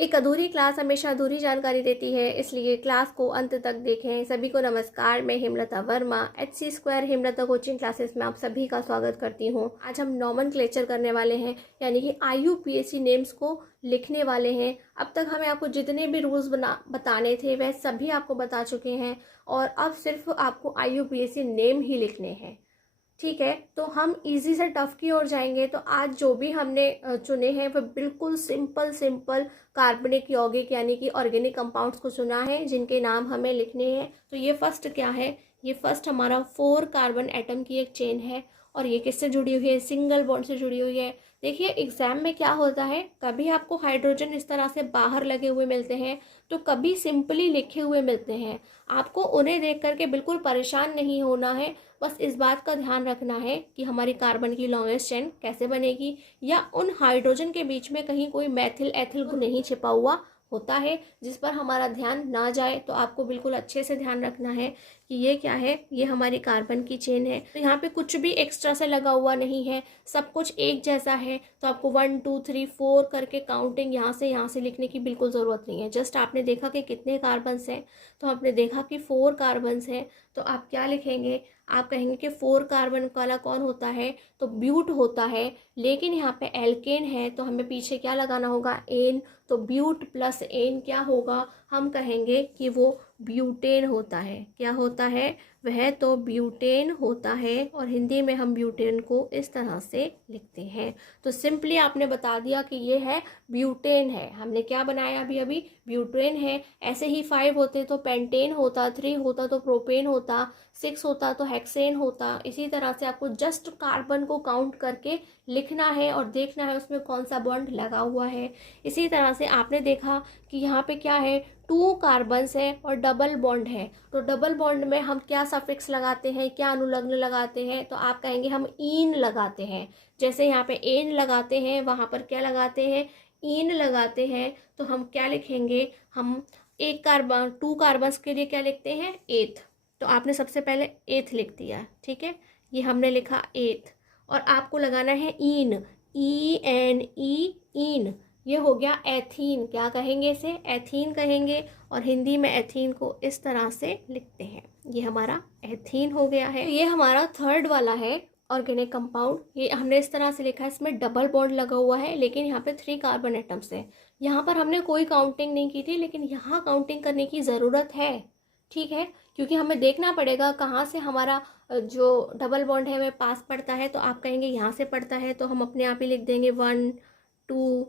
एक अधूरी क्लास हमेशा अधूरी जानकारी देती है, इसलिए क्लास को अंत तक देखें। सभी को नमस्कार, मैं Hemlata Verma HC square Hemlata coaching classes में आप सभी का स्वागत करती हूँ। आज हम नॉमेनक्लेचर करने वाले हैं, यानी कि IUPAC नेम्स को लिखने वाले हैं। अब तक हमें आपको जितने भी रूल्स बताने थे वह सभी आपको बता चुके हैं और अब सिर्फ आपको IUPAC नेम ही लिखने हैं। ठीक है, तो हम इजी से टफ की ओर जाएंगे। तो आज जो भी हमने चुने हैं वह बिल्कुल सिंपल सिंपल कार्बनिक यौगिक यानी कि ऑर्गेनिक कंपाउंड्स को चुना है, जिनके नाम हमें लिखने हैं। तो ये फर्स्ट क्या है? ये फर्स्ट हमारा 4 कार्बन एटम की एक चेन है और ये किससे जुड़ी हुई है? सिंगल बॉन्ड से जुड़ी हुई है। देखिए एग्जाम में क्या होता है, कभी आपको हाइड्रोजन इस तरह से बाहर लगे हुए मिलते हैं तो कभी सिंपली लिखे हुए मिलते हैं। आपको उन्हें देख करके बिल्कुल परेशान नहीं होना है, बस इस बात का ध्यान रखना है कि हमारी कार्बन की लॉन्गेस्ट चेन कैसे बनेगी, या उन हाइड्रोजन के बीच में कहीं कोई मैथिल एथिल ग्रुप नहीं छिपा हुआ होता है जिस पर हमारा ध्यान ना जाए। तो आपको बिल्कुल अच्छे से ध्यान रखना है कि ये क्या है, ये हमारी कार्बन की चेन है। तो यहाँ पे कुछ भी एक्स्ट्रा से लगा हुआ नहीं है, सब कुछ एक जैसा है। तो आपको 1 2 3 4 करके काउंटिंग यहाँ से लिखने की बिल्कुल ज़रूरत नहीं है। जस्ट आपने देखा कि कितने कार्बन्स हैं, तो आपने देखा कि 4 कार्बन्स हैं। तो आप क्या लिखेंगे? आप कहेंगे कि 4 कार्बन वाला कौन होता है? तो ब्यूट होता है। लेकिन यहाँ पे एल्केन है तो हमें पीछे क्या लगाना होगा? एन। तो ब्यूट प्लस एन क्या होगा? हम कहेंगे कि वो ब्यूटेन होता है। क्या होता है? वह तो ब्यूटेन होता है। और हिंदी में हम ब्यूटेन को इस तरह से लिखते हैं। तो सिंपली आपने बता दिया कि ये है ब्यूटेन है। हमने क्या बनाया अभी अभी? ब्यूटेन है। ऐसे ही 5 होते तो पेंटेन होता, 3 होता तो प्रोपेन होता, 6 होता तो हेक्सेन होता। इसी तरह से आपको जस्ट कार्बन को काउंट करके लिखना है और देखना है उसमें कौन सा बॉन्ड लगा हुआ है। इसी तरह से आपने देखा कि यहाँ पे क्या है, 2 कार्बन्स है और डबल बॉन्ड है। तो डबल बॉन्ड में हम क्या सफिक्स लगाते हैं, क्या अनुलग्न लगाते हैं? तो आप कहेंगे हम ईन लगाते हैं। जैसे यहाँ पे एन लगाते हैं, वहाँ पर क्या लगाते हैं? ईन लगाते हैं। तो हम क्या लिखेंगे? हम एक कार्बन 2 कार्बन्स के लिए क्या लिखते हैं? एथ। तो आपने सबसे पहले एथ लिख दिया, ठीक है, ये हमने लिखा एथ। और आपको लगाना है ईन, ENE, ईन। ये हो गया एथीन। क्या कहेंगे इसे? एथीन कहेंगे। और हिंदी में एथीन को इस तरह से लिखते हैं। ये हमारा एथीन हो गया है। ये हमारा थर्ड वाला है ऑर्गेनिक कंपाउंड। ये हमने इस तरह से लिखा है, इसमें डबल बॉन्ड लगा हुआ है लेकिन यहाँ पे 3 कार्बन एटम्स है। यहाँ पर हमने कोई काउंटिंग नहीं की थी, लेकिन यहाँ काउंटिंग करने की ज़रूरत है, ठीक है, क्योंकि हमें देखना पड़ेगा कहाँ से हमारा जो डबल बॉन्ड है वह पास पड़ता है। तो आप कहेंगे यहाँ से पड़ता है, तो हम अपने आप ही लिख देंगे 1 2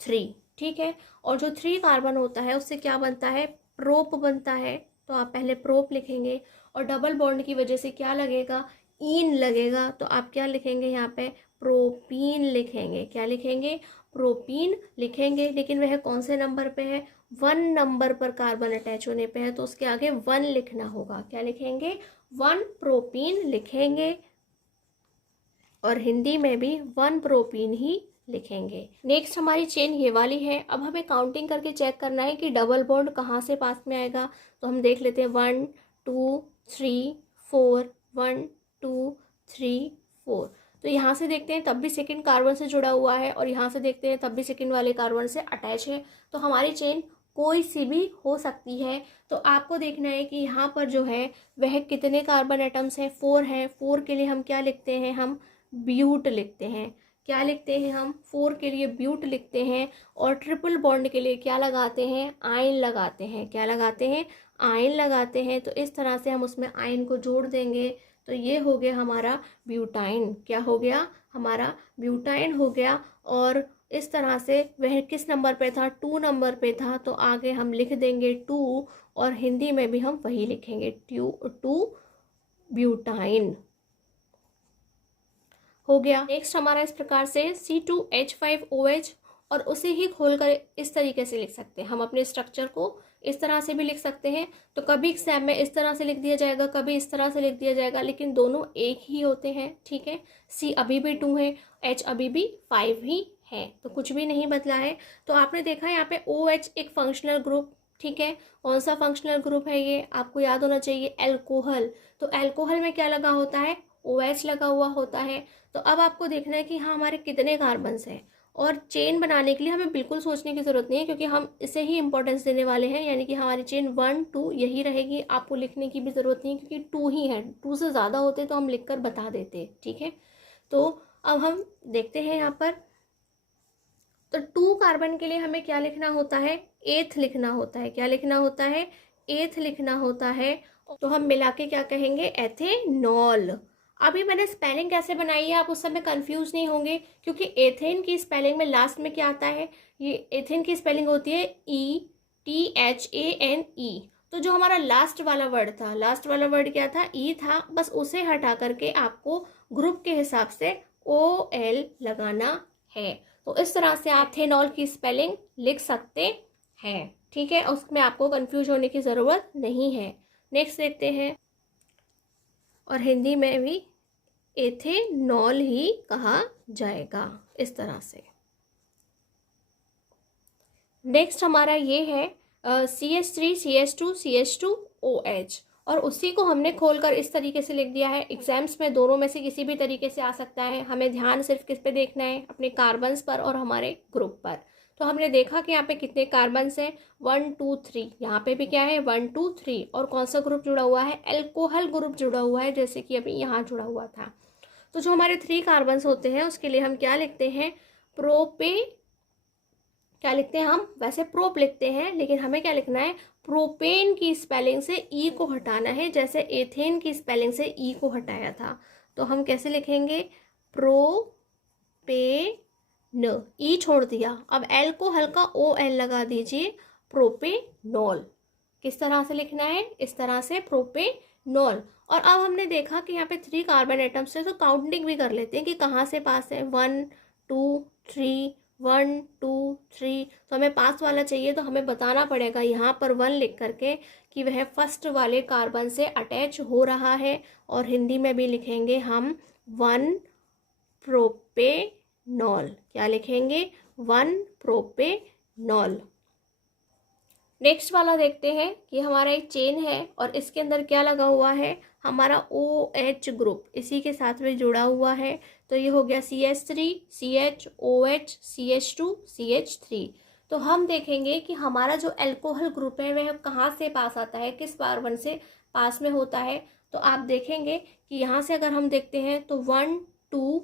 3, ठीक है। और जो 3 कार्बन होता है उससे क्या बनता है? प्रोप बनता है। तो आप पहले प्रोप लिखेंगे और डबल बॉन्ड की वजह से क्या लगेगा? ईन लगेगा। तो आप क्या लिखेंगे यहाँ पे? प्रोपीन लिखेंगे। क्या लिखेंगे? प्रोपीन लिखेंगे। लेकिन वह कौन से नंबर पे है? 1 नंबर पर कार्बन अटैच होने पे है, तो उसके आगे 1 लिखना होगा। क्या लिखेंगे? 1 प्रोपीन लिखेंगे। और हिंदी में भी 1 प्रोपीन ही लिखेंगे। नेक्स्ट हमारी चेन ये वाली है। अब हमें काउंटिंग करके चेक करना है कि डबल बॉन्ड कहाँ से पास में आएगा। तो हम देख लेते हैं 1 2 3 4, 1 2 3 4। तो यहाँ से देखते हैं तब भी सेकंड कार्बन से जुड़ा हुआ है, और यहाँ से देखते हैं तब भी सेकंड वाले कार्बन से अटैच है। तो हमारी चेन कोई सी भी हो सकती है। तो आपको देखना है कि यहाँ पर जो है वह कितने कार्बन एटम्स हैं? 4 हैं। 4 के लिए हम क्या लिखते हैं? हम ब्यूट लिखते हैं। क्या लिखते हैं? हम 4 के लिए ब्यूट लिखते हैं। और ट्रिपल बॉन्ड के लिए क्या लगाते हैं? आयन लगाते हैं। क्या लगाते हैं? आयन लगाते हैं। तो इस तरह से हम उसमें आयन को जोड़ देंगे। तो ये हो गया हमारा ब्यूटाइन। क्या हो गया? हमारा ब्यूटाइन हो गया। और इस तरह से वह किस नंबर पे था? 2 नंबर पे था। तो आगे हम लिख देंगे 2, और हिंदी में भी हम वही लिखेंगे 2 ब्यूटाइन हो गया। नेक्स्ट हमारा इस प्रकार से C2H5OH, और उसे ही खोलकर इस तरीके से लिख सकते हैं। हम अपने स्ट्रक्चर को इस तरह से भी लिख सकते हैं। तो कभी एग्जाम में इस तरह से लिख दिया जाएगा, कभी इस तरह से लिख दिया जाएगा, लेकिन दोनों एक ही होते हैं, ठीक है। C अभी भी 2 है, H अभी भी 5 ही है, तो कुछ भी नहीं बदला है। तो आपने देखा यहाँ पे OH एक फंक्शनल ग्रुप, ठीक है। कौन सा फंक्शनल ग्रुप है ये? आपको याद होना चाहिए, एल्कोहल। तो एल्कोहल में क्या लगा होता है? OH लगा हुआ होता है। तो अब आपको देखना है कि हाँ हमारे कितने कार्बन्स हैं। और चेन बनाने के लिए हमें बिल्कुल सोचने की ज़रूरत नहीं है, क्योंकि हम इसे ही इंपॉर्टेंस देने वाले हैं, यानी कि हमारी चेन 1 2 यही रहेगी। आपको लिखने की भी ज़रूरत नहीं है, क्योंकि 2 ही है, 2 से ज़्यादा होते तो हम लिख कर बता देते। ठीक है, तो अब हम देखते हैं यहाँ पर। तो 2 कार्बन के लिए हमें क्या लिखना होता है, एथ लिखना होता है। क्या लिखना होता है, एथ लिखना होता है। तो हम मिला के क्या कहेंगे, एथेनॉल। अभी मैंने स्पेलिंग कैसे बनाई है, आप उस समय कंफ्यूज नहीं होंगे, क्योंकि एथेन की स्पेलिंग में लास्ट में क्या आता है, ये एथेन की स्पेलिंग होती है ETHANE। तो जो हमारा लास्ट वाला वर्ड था, लास्ट वाला वर्ड क्या था, ई था, बस उसे हटा करके आपको ग्रुप के हिसाब से OL लगाना है। तो इस तरह से आप एथेनॉल की स्पेलिंग लिख सकते हैं। ठीक है, उसमें आपको कंफ्यूज होने की ज़रूरत नहीं है। नेक्स्ट देखते हैं, और हिंदी में भी एथेनॉल ही कहा जाएगा इस तरह से। नेक्स्ट हमारा ये है CH3 CH2 CH2OH, और उसी को हमने खोलकर इस तरीके से लिख दिया है। एग्जाम्स में दोनों में से किसी भी तरीके से आ सकता है, हमें ध्यान सिर्फ किस पे देखना है, अपने कार्बन्स पर और हमारे ग्रुप पर। तो हमने देखा कि यहाँ पे कितने कार्बन्स हैं, 1 2 3। यहाँ पे भी क्या है, 1 2 3, और कौन सा ग्रुप जुड़ा हुआ है, एल्कोहल ग्रुप जुड़ा हुआ है, जैसे कि अभी यहाँ जुड़ा हुआ था। तो जो हमारे 3 कार्बन्स होते हैं उसके लिए हम क्या लिखते हैं, प्रोपे, क्या लिखते हैं हम, वैसे प्रोप लिखते हैं, लेकिन हमें क्या लिखना है, प्रोपेन की स्पेलिंग से ई को हटाना है, जैसे एथेन की स्पेलिंग से ई को हटाया था। तो हम कैसे लिखेंगे, प्रोपेन, ई छोड़ दिया, अब एल्कोहल का OL लगा दीजिए, प्रोपेनॉल। किस तरह से लिखना है, इस तरह से, प्रोपेनॉल। और अब हमने देखा कि यहाँ पे 3 कार्बन एटम्स है, तो काउंटिंग भी कर लेते हैं कि कहाँ से पास है, 1 2 3, 1 2 3। तो हमें पास वाला चाहिए, तो हमें बताना पड़ेगा यहाँ पर 1 लिख करके कि वह फर्स्ट वाले कार्बन से अटैच हो रहा है, और हिंदी में भी लिखेंगे हम 1 प्रोपेनॉल। क्या लिखेंगे, 1 प्रोपेनॉल। नेक्स्ट वाला देखते हैं कि हमारा एक चेन है और इसके अंदर क्या लगा हुआ है, हमारा OH ग्रुप इसी के साथ में जुड़ा हुआ है। तो ये हो गया CH3 CH OH CH2 CH3। तो हम देखेंगे कि हमारा जो अल्कोहल ग्रुप है वह कहाँ से पास आता है, किस कार्बन से पास में होता है। तो आप देखेंगे कि यहाँ से अगर हम देखते हैं तो 1 2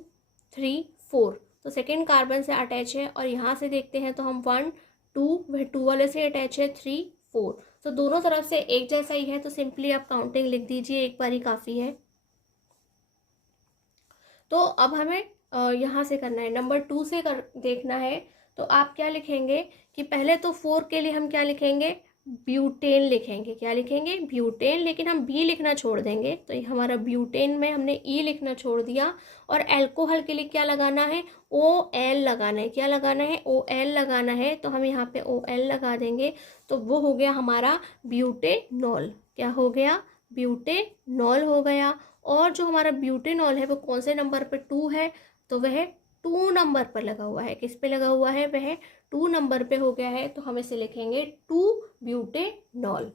3 4, तो सेकेंड कार्बन से अटैच है, और यहाँ से देखते हैं तो हम 1 2, वह 2 वाले से अटैच है, 3 4। तो दोनों तरफ से एक जैसा ही है, तो सिंपली आप काउंटिंग लिख दीजिए, एक बार ही काफ़ी है। तो अब हमें यहाँ से करना है, नंबर 2 से देखना है। तो आप क्या लिखेंगे कि पहले तो 4 के लिए हम क्या लिखेंगे, ब्यूटेन लिखेंगे। क्या लिखेंगे, ब्यूटेन, लेकिन हम बी लिखना छोड़ देंगे। तो ये हमारा ब्यूटेन में हमने ई लिखना छोड़ दिया, और अल्कोहल के लिए क्या लगाना है, OL लगाना है। क्या लगाना है, OL लगाना है। तो हम यहाँ पे OL लगा देंगे, तो वो हो गया हमारा ब्यूटेनॉल। क्या हो गया, ब्यूटेनॉल हो गया। और जो हमारा ब्यूटेनॉल है वो कौन से नंबर पे, 2 है, तो वह 2 नंबर पर लगा हुआ है। किस पे लगा हुआ है, वह 2 नंबर पे हो गया है। तो हम इसे लिखेंगे 2 ब्यूटेनॉल।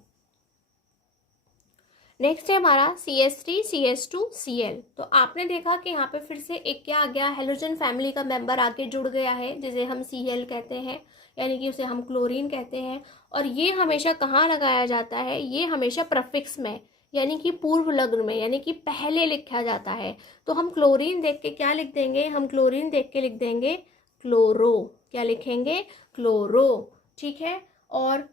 नेक्स्ट है हमारा CH3 CH2 Cl। तो आपने देखा कि यहाँ पे फिर से एक क्या आ गया, हेलोजन फैमिली का मेंबर आके जुड़ गया है, जिसे हम Cl कहते हैं, यानी कि उसे हम क्लोरीन कहते हैं। और ये हमेशा कहाँ लगाया जाता है, ये हमेशा प्रफिक्स में, यानी कि पूर्व लग्न में, यानी कि पहले लिखा जाता है। तो हम क्लोरीन देख के क्या लिख देंगे, हम क्लोरीन देख के लिख देंगे क्लोरो। क्या लिखेंगे, क्लोरो। ठीक है, और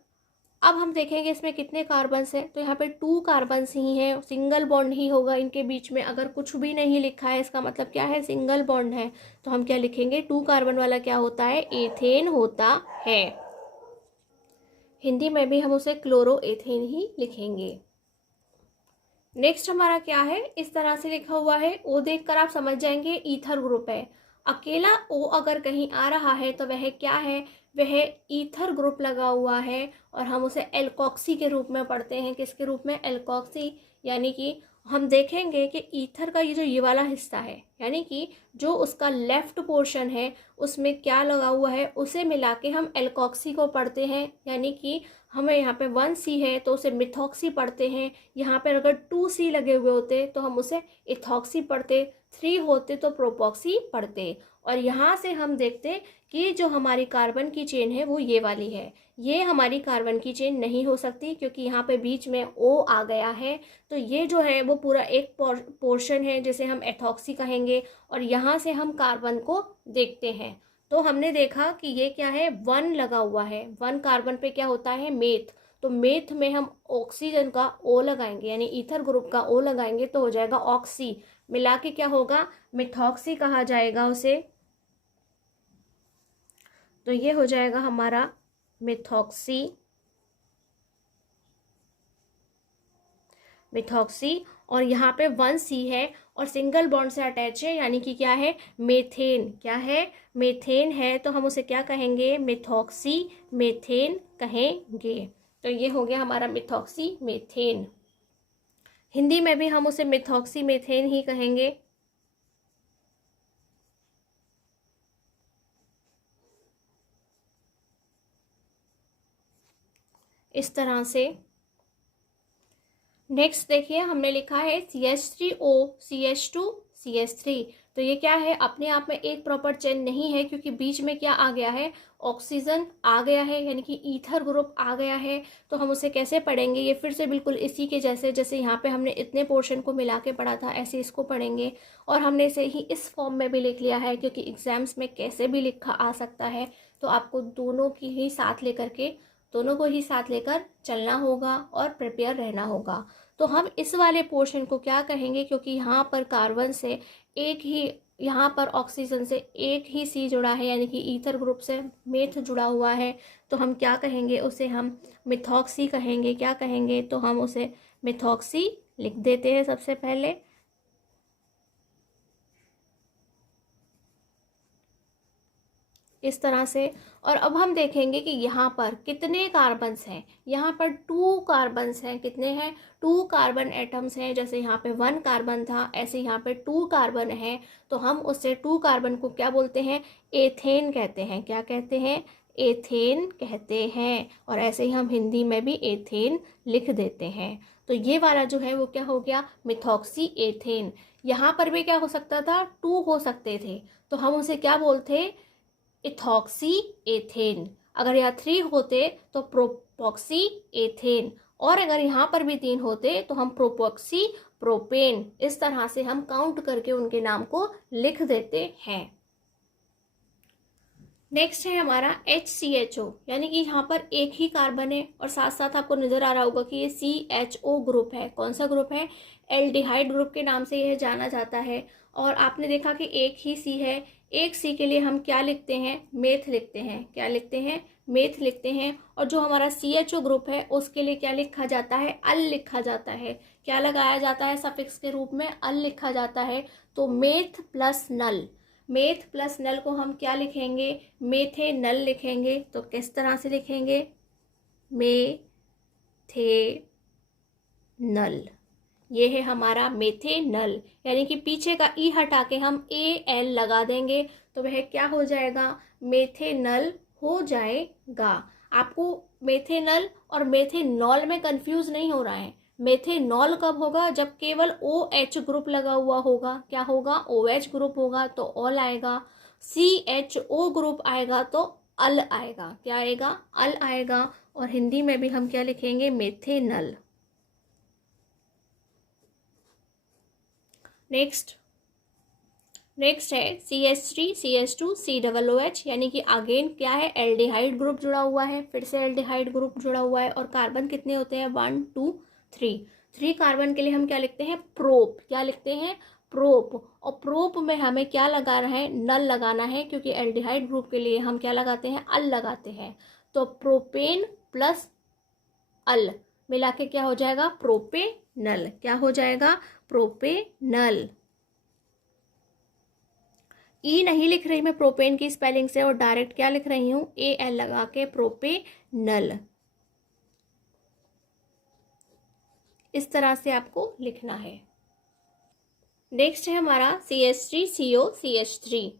अब हम देखेंगे इसमें कितने कार्बन्स हैं। तो यहाँ पे 2 कार्बन्स ही हैं, सिंगल बॉन्ड ही होगा इनके बीच में। अगर कुछ भी नहीं लिखा है इसका मतलब क्या है, सिंगल बॉन्ड है। तो हम क्या लिखेंगे, 2 कार्बन वाला क्या होता है, एथेन होता है। हिंदी में भी हम उसे क्लोरो एथेन ही लिखेंगे। नेक्स्ट हमारा क्या है, इस तरह से लिखा हुआ है, ओ देखकर आप समझ जाएंगे ईथर ग्रुप है। अकेला ओ अगर कहीं आ रहा है तो वह क्या है, वह ईथर ग्रुप लगा हुआ है, और हम उसे एल्कोक्सी के रूप में पढ़ते हैं। किसके रूप में, एल्कोक्सी। यानी कि हम देखेंगे कि ईथर का ये वाला हिस्सा है, यानी कि जो उसका लेफ्ट पोर्शन है उसमें क्या लगा हुआ है, उसे मिला के हम एल्कोक्सी को पढ़ते हैं। यानी कि हमें यहाँ पे 1C है तो उसे मिथॉक्सी पढ़ते हैं। यहाँ पर अगर 2C लगे हुए होते तो हम उसे इथॉक्सी पढ़ते, 3 होते तो प्रोपॉक्सी पढ़ते। और यहाँ से हम देखते कि जो हमारी कार्बन की चेन है वो ये वाली है। ये हमारी कार्बन की चेन नहीं हो सकती क्योंकि यहाँ पे बीच में O आ गया है। तो ये जो है वो पूरा एक पोर्शन है जिसे हम एथॉक्सी कहेंगे, और यहाँ से हम कार्बन को देखते हैं। तो हमने देखा कि ये क्या है, 1 लगा हुआ है। 1 कार्बन पे क्या होता है, मेथ। तो मेथ में हम ऑक्सीजन का O लगाएंगे, यानी ईथर ग्रुप का O लगाएंगे तो हो जाएगा ऑक्सी। मिला के क्या होगा, मिथॉक्सी कहा जाएगा उसे। तो ये हो जाएगा हमारा मिथॉक्सी। मिथॉक्सी, और यहाँ पे 1C है और सिंगल बॉन्ड से अटैच है, यानी कि क्या है, मेथेन। क्या है, मेथेन है। तो हम उसे क्या कहेंगे, मिथॉक्सी मेथेन कहेंगे। तो ये हो गया हमारा मिथॉक्सी मेथेन। हिंदी में भी हम उसे मिथॉक्सी मेथेन ही कहेंगे। इस तरह से। नेक्स्ट देखिए, हमने लिखा है CH3O CH2 CH3। तो ये क्या है, अपने आप में एक प्रॉपर चेन नहीं है क्योंकि बीच में क्या आ गया है, ऑक्सीजन आ गया है, यानी कि ईथर ग्रुप आ गया है। तो हम उसे कैसे पढ़ेंगे, ये फिर से बिल्कुल इसी के जैसे, जैसे यहाँ पे हमने इतने पोर्शन को मिला के पढ़ा था, ऐसे इसको पढ़ेंगे। और हमने इसे ही इस फॉर्म में भी लिख लिया है क्योंकि एग्जाम्स में कैसे भी लिखा आ सकता है। तो आपको दोनों को ही साथ लेकर चलना होगा और प्रिपेयर रहना होगा। तो हम इस वाले पोर्शन को क्या कहेंगे, क्योंकि यहाँ पर कार्बन से एक ही, यहाँ पर ऑक्सीजन से एक ही C जुड़ा है, यानी कि ईथर ग्रुप से मेथ जुड़ा हुआ है। तो हम क्या कहेंगे, उसे हम मिथॉक्सी कहेंगे। क्या कहेंगे, तो हम उसे मिथॉक्सी लिख देते हैं सबसे पहले। इस तरह से। और अब हम देखेंगे कि यहाँ पर कितने कार्बन्स हैं। यहाँ पर 2 कार्बन्स हैं। कितने हैं, 2 कार्बन एटम्स हैं। जैसे यहाँ पे 1 कार्बन था, ऐसे यहाँ पे 2 कार्बन है। तो हम उससे 2 कार्बन को क्या बोलते हैं, एथेन कहते हैं। क्या कहते हैं, एथेन कहते हैं। और ऐसे ही हम हिंदी में भी एथेन लिख देते हैं। तो ये वाला जो है वो क्या हो गया, मिथॉक्सी एथेन। यहाँ पर भी क्या हो सकता था, 2 हो सकते थे, तो हम उसे क्या बोलते, इथॉक्सी एथेन। अगर यहाँ 3 होते तो प्रोपॉक्सी एथेन, और अगर यहाँ पर भी 3 होते तो हम प्रोपॉक्सी प्रोपेन। इस तरह से हम काउंट करके उनके नाम को लिख देते हैं। नेक्स्ट है हमारा HCHO, यानी कि यहाँ पर एक ही कार्बन है और साथ साथ आपको नजर आ रहा होगा कि ये CHO ग्रुप है। कौन सा ग्रुप है, एल्डिहाइड ग्रुप के नाम से यह जाना जाता है। और आपने देखा कि एक ही C है, एक C के लिए हम क्या लिखते हैं, मेथ लिखते हैं। क्या लिखते हैं, मेथ लिखते हैं। और जो हमारा CHO ग्रुप है उसके लिए क्या लिखा जाता है, अल लिखा जाता है। क्या लगाया जाता है, सफिक्स के रूप में अल लिखा जाता है। तो मेथ प्लस नल, मेथ प्लस नल को हम क्या लिखेंगे, मेथेनल लिखेंगे। तो किस तरह से लिखेंगे, मेथेनल। ये है हमारा मेथेनल, यानी कि पीछे का ई हटा के हम AL लगा देंगे तो वह क्या हो जाएगा, मेथेनल हो जाएगा। आपको मेथेनल और मेथेनॉल में कंफ्यूज नहीं हो रहा है। मेथेनॉल कब होगा, जब केवल OH ग्रुप लगा हुआ होगा। क्या होगा, OH ग्रुप होगा तो ऑल आएगा। CHO ग्रुप आएगा तो अल आएगा। क्या आएगा, अल आएगा। और हिंदी में भी हम क्या लिखेंगे, मेथेनल। नेक्स्ट है CH3 CH2 COOH, यानी कि अगेन क्या है, एल्डिहाइड ग्रुप जुड़ा हुआ है। फिर से एल्डिहाइड ग्रुप जुड़ा हुआ है। और कार्बन कितने होते हैं, 1 2 3 कार्बन के लिए हम क्या लिखते हैं, प्रोप। क्या लिखते हैं, प्रोप। और प्रोप में हमें क्या लगाना है, नल लगाना है, क्योंकि एल्डिहाइड ग्रुप के लिए हम क्या लगाते हैं, अल लगाते हैं। तो प्रोपेन प्लस अल मिला के क्या हो जाएगा, प्रोपेनल। क्या हो जाएगा, प्रोपेनल। ई नहीं लिख रही मैं प्रोपेन की स्पेलिंग से, और डायरेक्ट क्या लिख रही हूं, AL लगा के, प्रोपेनल। इस तरह से आपको लिखना है। नेक्स्ट है हमारा CH3 CO CH3।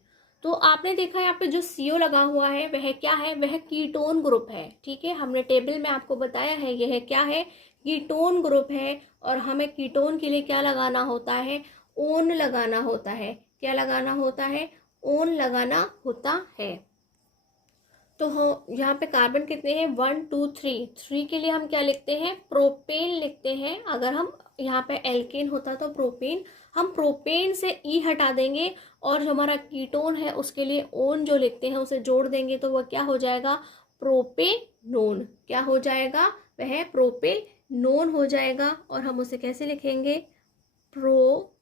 तो आपने देखा यहाँ पे जो CO लगा हुआ है वह क्या है, वह कीटोन ग्रुप है। ठीक है, हमने टेबल में आपको बताया है यह क्या है, कीटोन ग्रुप है। और हमें कीटोन के लिए क्या लगाना होता है, ओन लगाना होता है। क्या लगाना होता है, ओन लगाना होता है। तो हो यहाँ पे कार्बन कितने हैं, 1 2 3। 3 के लिए हम क्या लिखते हैं, प्रोपेन लिखते हैं। अगर हम यहाँ पे एल्केन होता तो प्रोपेन, हम प्रोपेन से ई हटा देंगे और जो हमारा कीटोन है उसके लिए ओन जो लिखते हैं उसे जोड़ देंगे तो वह क्या हो जाएगा, प्रोपेनोन। क्या हो जाएगा, वह प्रोपेनोन हो जाएगा। और हम उसे कैसे लिखेंगे, प्रोपेनो।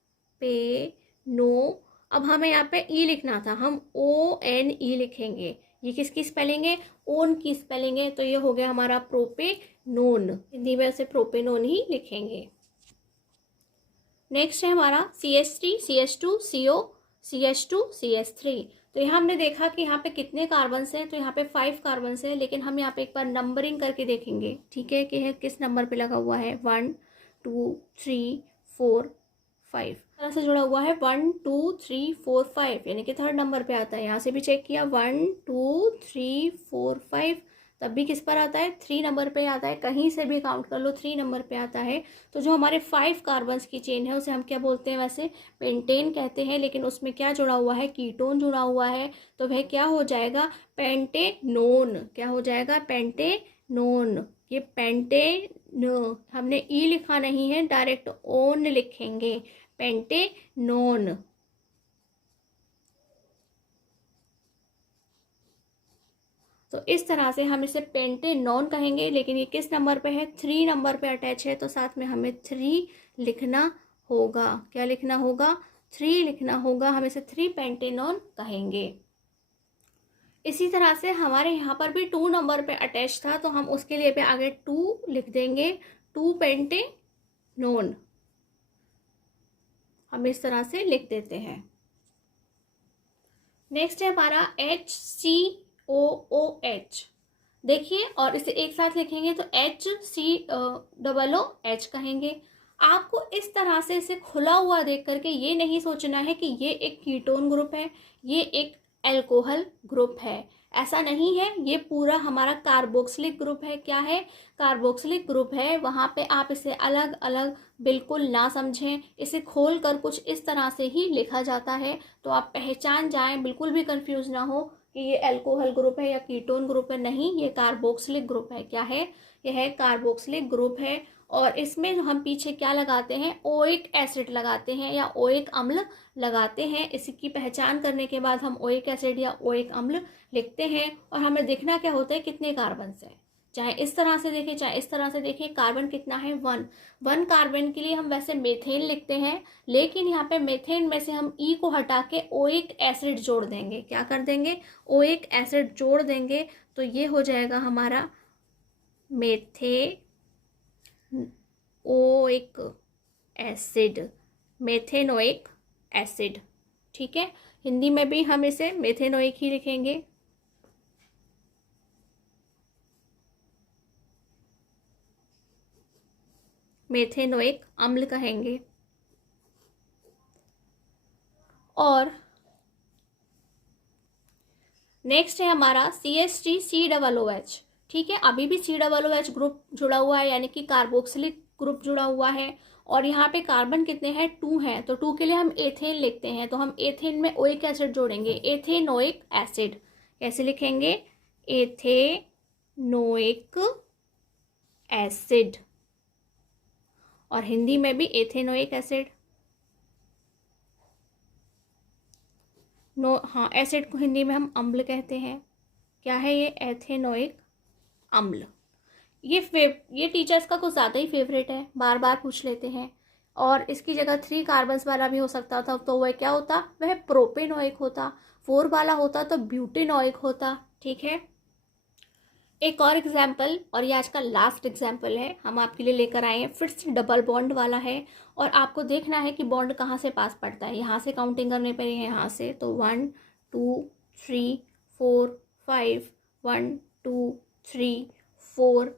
अब हमें यहाँ पे ई लिखना था, हम ONE लिखेंगे। ये किसकी स्पेलिंग है, ओन की स्पेलिंग है। तो ये हो गया हमारा प्रोपेनोन, हिंदी में उसे प्रोपेनोन ही लिखेंगे। नेक्स्ट है हमारा CH3 CH2 CO CH2 CH3। तो यहाँ हमने देखा कि यहाँ पे कितने कार्बन हैं, तो यहाँ पे 5 कार्बन हैं, लेकिन हम यहाँ पे एक बार नंबरिंग करके देखेंगे, ठीक है, कि है किस नंबर पे लगा हुआ है, 1 2 3 4 5 तरह से जुड़ा हुआ है, 1 2 3 4 5, यानी कि थर्ड नंबर पे आता है। यहाँ से भी चेक किया, 1 2 3 4 5, तब भी किस पर आता है, 3 नंबर पे आता है। कहीं से भी काउंट कर लो, 3 नंबर पे आता है। तो जो हमारे 5 कार्बन्स की चेन है उसे हम क्या बोलते हैं, वैसे पेंटेन कहते हैं, लेकिन उसमें क्या जुड़ा हुआ है, कीटोन जुड़ा हुआ है, तो वह क्या हो जाएगा, पेंटेनोन। क्या हो जाएगा, पेंटेनोन। ये पेंटेन, हमने ई लिखा नहीं है, डायरेक्ट ओन लिखेंगे, पेंटेनोन। तो इस तरह से हम इसे पेंटेनोन कहेंगे, लेकिन ये किस नंबर पे है, 3 नंबर पे अटैच है, तो साथ में हमें 3 लिखना होगा। क्या लिखना होगा, 3 लिखना होगा। हम इसे 3 पेंटेनोन कहेंगे। इसी तरह से हमारे यहाँ पर भी 2 नंबर पे अटैच था, तो हम उसके लिए भी आगे 2 लिख देंगे, 2 पेंटेनोन। हम इस तरह से लिख देते हैं। नेक्स्ट है हमारा HCOOH। देखिए, और इसे एक साथ लिखेंगे तो HCOOH कहेंगे। आपको इस तरह से इसे खुला हुआ देख करके ये नहीं सोचना है कि ये एक कीटोन ग्रुप है, ये एक एल्कोहल ग्रुप है। ऐसा नहीं है, ये पूरा हमारा कार्बोक्सिलिक ग्रुप है। क्या है, कार्बोक्सिलिक ग्रुप है। वहाँ पे आप इसे अलग अलग बिल्कुल ना समझें, इसे खोल कर कुछ इस तरह से ही लिखा जाता है, तो आप पहचान जाएं, बिल्कुल भी कंफ्यूज ना हो कि ये एल्कोहल ग्रुप है या कीटोन ग्रुप है। नहीं, ये कार्बोक्सिलिक ग्रुप है। क्या है, यह कार्बोक्सिलिक ग्रुप है। और इसमें हम पीछे क्या लगाते हैं, ओइक एसिड लगाते हैं या ओइक अम्ल लगाते हैं। इसकी पहचान करने के बाद हम ओइक एसिड या ओइक अम्ल लिखते हैं। और हमें देखना क्या होता है, कितने कार्बन है, चाहे इस तरह से देखें चाहे इस तरह से देखें। कार्बन कितना है, 1 कार्बन के लिए हम वैसे मेथेन लिखते हैं, लेकिन यहाँ पे मेथेन में से हम ई को हटा के ओइक एसिड जोड़ देंगे। क्या कर देंगे, ओइक एसिड जोड़ देंगे, तो ये हो जाएगा हमारा मेथेनोइक एसिड, मेथेनोइक एसिड। ठीक है, हिंदी में भी हम इसे मेथेनोइक ही लिखेंगे। मेथेनोइक अम्ल कहेंगे। और नेक्स्ट है हमारा CH3COOH। ठीक है, अभी भी COOH ग्रुप जुड़ा हुआ है, यानी कि कार्बोक्सिलिक ग्रुप जुड़ा हुआ है। और यहाँ पे कार्बन कितने हैं, 2 हैं, तो 2 के लिए हम एथेन लिखते हैं, तो हम एथेन में ओइक एसिड जोड़ेंगे, एथेनोइक एसिड। कैसे लिखेंगे, एथेनोइक एसिड। और हिंदी में भी एथेनोइक एसिड। हाँ, एसिड को हिंदी में हम अम्ल कहते हैं। क्या है ये, एथेनोइक अम्ल। ये टीचर्स का कुछ ज़्यादा ही फेवरेट है, बार बार पूछ लेते हैं। और इसकी जगह 3 कार्बन वाला भी हो सकता था, तो वह क्या होता, वह प्रोपेनोइक होता। 4 वाला होता तो ब्यूटेनोइक होता। ठीक है, एक और एग्जाम्पल, और ये आज का लास्ट एग्जाम्पल है, हम आपके लिए लेकर आए हैं, फिर से डबल बॉन्ड वाला है। और आपको देखना है कि बॉन्ड कहाँ से पास पड़ता है। यहाँ से काउंटिंग करने पर यहाँ से, तो 1 2 3 4 5, 1 2 3 4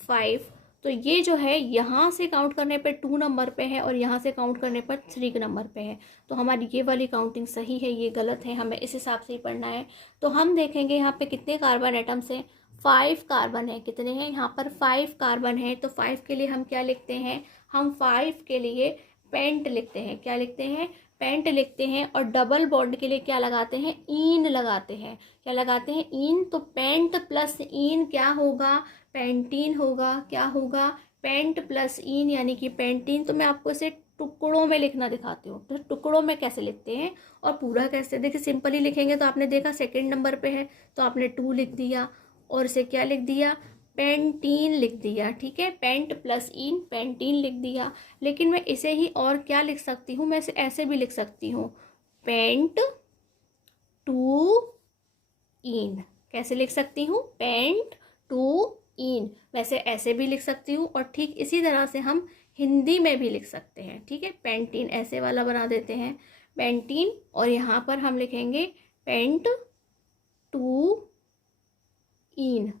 5। तो ये जो है यहाँ से काउंट करने पर 2 नंबर पे है और यहाँ से काउंट करने पर 3 नंबर पे है। तो हमारी ये वाली काउंटिंग सही है, ये गलत है, हमें इस हिसाब से ही पढ़ना है। तो हम देखेंगे यहाँ पे कितने कार्बन एटम्स हैं, 5 कार्बन है। कितने हैं यहाँ पर, 5 कार्बन है। तो 5 के लिए हम क्या लिखते हैं, हम 5 के लिए पेंट लिखते हैं। क्या लिखते हैं, पेंट लिखते हैं और डबल बॉन्ड के लिए क्या लगाते हैं, इन लगाते हैं। क्या लगाते हैं, इन। तो पेंट प्लस इन क्या होगा, पेंटीन होगा। क्या होगा, पेंट प्लस इन यानी कि पेंटीन। तो मैं आपको इसे टुकड़ों में लिखना दिखाती हूँ। तो टुकड़ों में कैसे लिखते हैं और पूरा कैसे, देखिए सिंपल ही लिखेंगे। तो आपने देखा सेकंड नंबर पे है तो आपने 2 लिख दिया और इसे क्या लिख दिया, पेंटीन लिख दिया। ठीक है, पेंट प्लस इन पेंटीन लिख दिया। लेकिन मैं इसे ही और क्या लिख सकती हूँ, मैं इसे ऐसे भी लिख सकती हूँ, पेंट टू इन। कैसे लिख सकती हूँ, पेंट टू इन। वैसे ऐसे भी लिख सकती हूँ और ठीक इसी तरह से हम हिंदी में भी लिख सकते हैं। ठीक है, पेंटीन ऐसे वाला बना देते हैं, पेंटीन, और यहाँ पर हम लिखेंगे पेंट टू इन।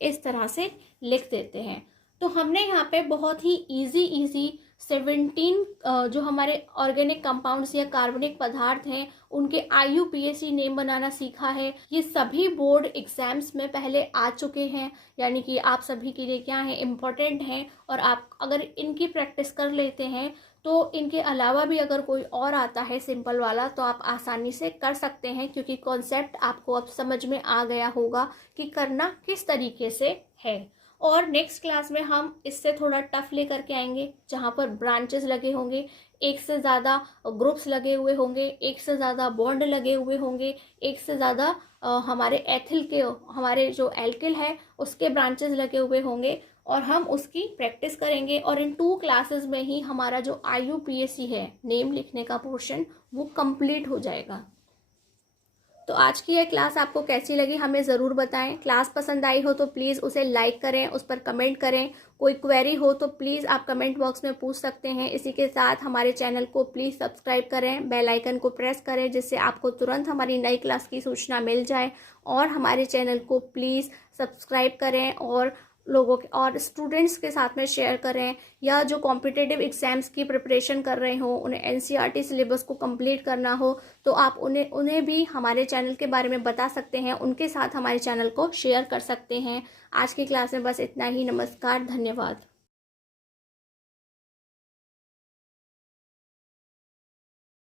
इस तरह से लिख देते हैं। तो हमने यहाँ पे बहुत ही इजी 17 जो हमारे ऑर्गेनिक कंपाउंड्स या कार्बनिक पदार्थ हैं उनके IUPAC नेम बनाना सीखा है। ये सभी बोर्ड एग्जाम्स में पहले आ चुके हैं, यानी कि आप सभी के लिए क्या है, इम्पोर्टेंट हैं। और आप अगर इनकी प्रैक्टिस कर लेते हैं तो इनके अलावा भी अगर कोई और आता है सिंपल वाला तो आप आसानी से कर सकते हैं, क्योंकि कॉन्सेप्ट आपको अब समझ में आ गया होगा कि करना किस तरीके से है। और नेक्स्ट क्लास में हम इससे थोड़ा टफ लेकर के आएंगे, जहाँ पर ब्रांचेस लगे होंगे, एक से ज़्यादा ग्रुप्स लगे हुए होंगे, एक से ज़्यादा बॉन्ड लगे हुए होंगे, एक से ज़्यादा हमारे एथिल के, हमारे जो एल्किल है उसके ब्रांचेस लगे हुए होंगे, और हम उसकी प्रैक्टिस करेंगे। और इन 2 क्लासेस में ही हमारा जो IUPAC है नेम लिखने का पोर्शन वो कंप्लीट हो जाएगा। तो आज की यह क्लास आपको कैसी लगी हमें ज़रूर बताएं। क्लास पसंद आई हो तो प्लीज़ उसे लाइक करें, उस पर कमेंट करें। कोई क्वेरी हो तो प्लीज़ आप कमेंट बॉक्स में पूछ सकते हैं। इसी के साथ हमारे चैनल को प्लीज़ सब्सक्राइब करें, बेल आइकन को प्रेस करें, जिससे आपको तुरंत हमारी नई क्लास की सूचना मिल जाए। और हमारे चैनल को प्लीज़ सब्सक्राइब करें और लोगों के और स्टूडेंट्स के साथ में शेयर करें, या जो कॉम्पिटिटिव एग्जाम्स की प्रिपरेशन कर रहे हो, उन्हें NCERT सिलेबस को कंप्लीट करना हो, तो आप उन्हें भी हमारे चैनल के बारे में बता सकते हैं, उनके साथ हमारे चैनल को शेयर कर सकते हैं। आज की क्लास में बस इतना ही। नमस्कार, धन्यवाद।